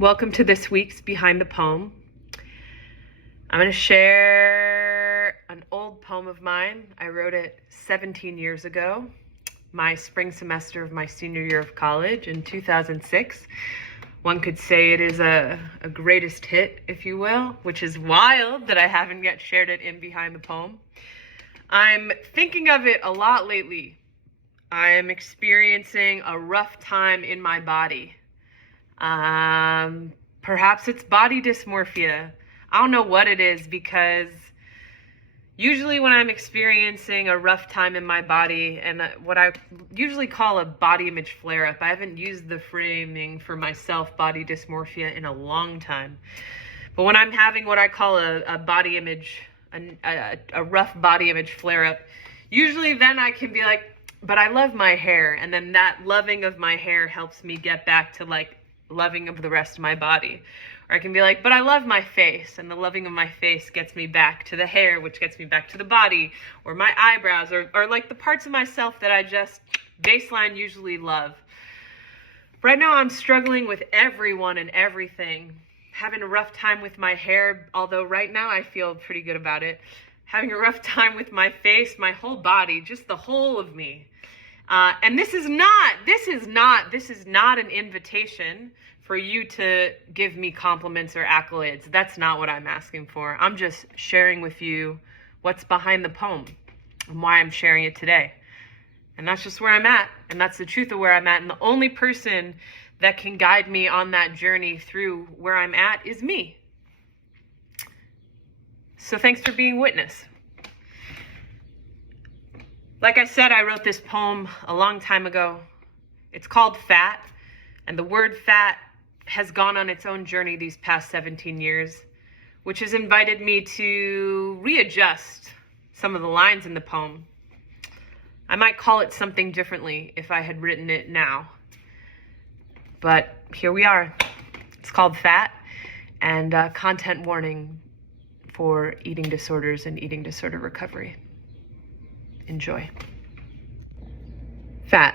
Welcome to this week's Behind the Poem. I'm going to share an old poem of mine. I wrote it 17 years ago, my spring semester of my senior year of college in 2006. One could say it is a greatest hit, if you will, which is wild that I haven't yet shared it in Behind the Poem. I'm thinking of it a lot lately. I am experiencing a rough time in my body. Perhaps it's body dysmorphia. I don't know what it is, because usually when I'm experiencing a rough time in my body and what I usually call a body image flare-up, I haven't used the framing for myself body dysmorphia in a long time. But when I'm having what I call a body image, a rough body image flare-up, usually then I can be like, but I love my hair. And then that loving of my hair helps me get back to like loving of the rest of my body. Or I can be like, but I love my face, and the loving of my face gets me back to the hair, which gets me back to the body, or my eyebrows, or like the parts of myself that I just baseline usually love. Right now I'm struggling with everyone and everything. Having a rough time with my hair, although right now I feel pretty good about it. Having a rough time with my face, my whole body, just the whole of me. And this is not an invitation for you to give me compliments or accolades. That's not what I'm asking for. I'm just sharing with you what's behind the poem and why I'm sharing it today. And that's just where I'm at. And that's the truth of where I'm at. And the only person that can guide me on that journey through where I'm at is me. So thanks for being witness. Like I said, I wrote this poem a long time ago. It's called Fat, and the word fat has gone on its own journey these past 17 years, which has invited me to readjust some of the lines in the poem. I might call it something differently if I had written it now, but here we are. It's called Fat, and content warning for eating disorders and eating disorder recovery. Enjoy. Fat.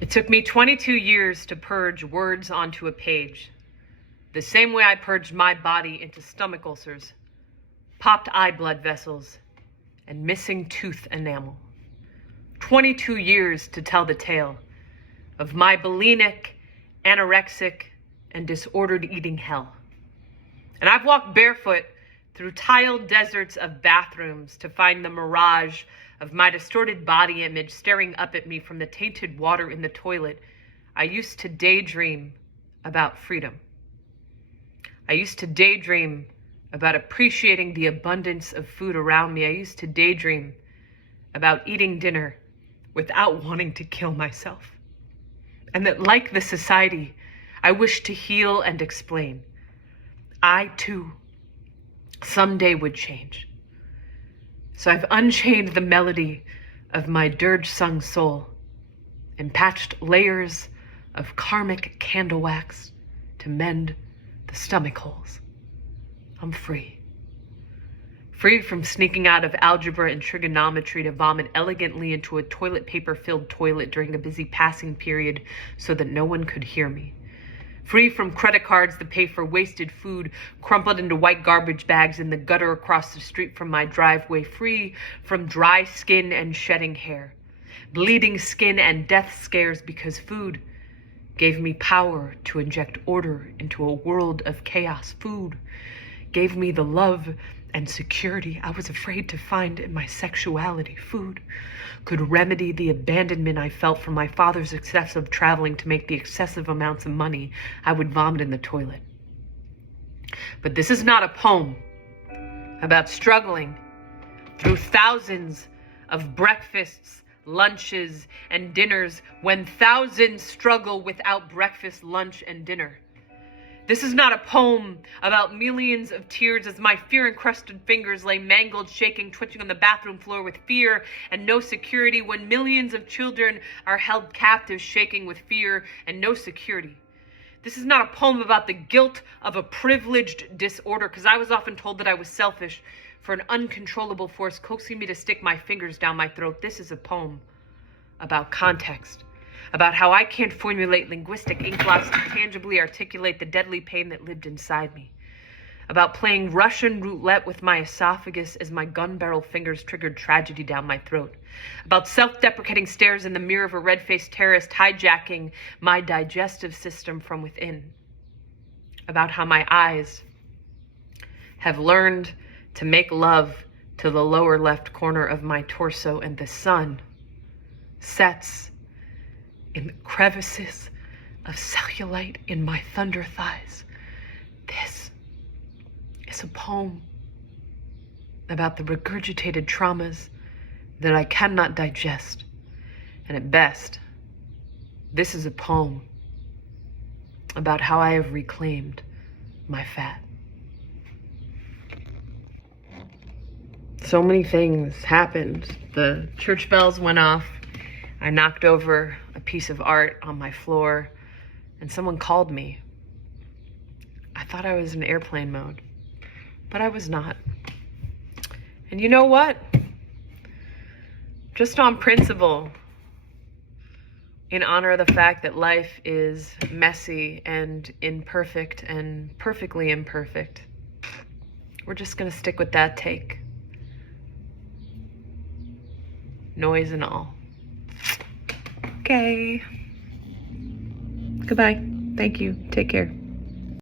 It took me 22 years to purge words onto a page, the same way I purged my body into stomach ulcers, popped eye blood vessels, and missing tooth enamel. 22 years to tell the tale of my bulimic, anorexic, and disordered eating hell. And I've walked barefoot through tiled deserts of bathrooms to find the mirage of my distorted body image staring up at me from the tainted water in the toilet. I used to daydream about freedom. I used to daydream about appreciating the abundance of food around me. I used to daydream about eating dinner without wanting to kill myself. And that, like the society, I wish to heal and explain. I, too, someday would change. So I've unchained the melody of my dirge-sung soul and patched layers of karmic candle wax to mend the stomach holes. I'm free. Free from sneaking out of algebra and trigonometry to vomit elegantly into a toilet paper-filled toilet during a busy passing period so that no one could hear me. Free from credit cards that pay for wasted food crumpled into white garbage bags in the gutter across the street from my driveway. Free from dry skin and shedding hair, bleeding skin and death scares, because food gave me power to inject order into a world of chaos. Food gave me the love and security I was afraid to find in my sexuality. Food could remedy the abandonment I felt from my father's excessive traveling to make the excessive amounts of money I would vomit in the toilet. But this is not a poem about struggling through thousands of breakfasts, lunches, and dinners when thousands struggle without breakfast, lunch, and dinner. This is not a poem about millions of tears as my fear-encrusted fingers lay mangled, shaking, twitching on the bathroom floor with fear and no security, when millions of children are held captive, shaking with fear and no security. This is not a poem about the guilt of a privileged disorder, because I was often told that I was selfish for an uncontrollable force coaxing me to stick my fingers down my throat. This is a poem about context, about how I can't formulate linguistic inkblots to tangibly articulate the deadly pain that lived inside me, about playing Russian roulette with my esophagus as my gun barrel fingers triggered tragedy down my throat, about self-deprecating stares in the mirror of a red-faced terrorist hijacking my digestive system from within, about how my eyes have learned to make love to the lower left corner of my torso, and the sun sets in the crevices of cellulite in my thunder thighs. This is a poem about the regurgitated traumas that I cannot digest. And at best, this is a poem about how I have reclaimed my fat. So many things happened. The church bells went off. I knocked over a piece of art on my floor, and someone called me. I thought I was in airplane mode, but I was not. And you know what? Just on principle, in honor of the fact that life is messy and imperfect and perfectly imperfect, we're just gonna stick with that take. Noise and all. Okay. Goodbye. Thank you. Take care.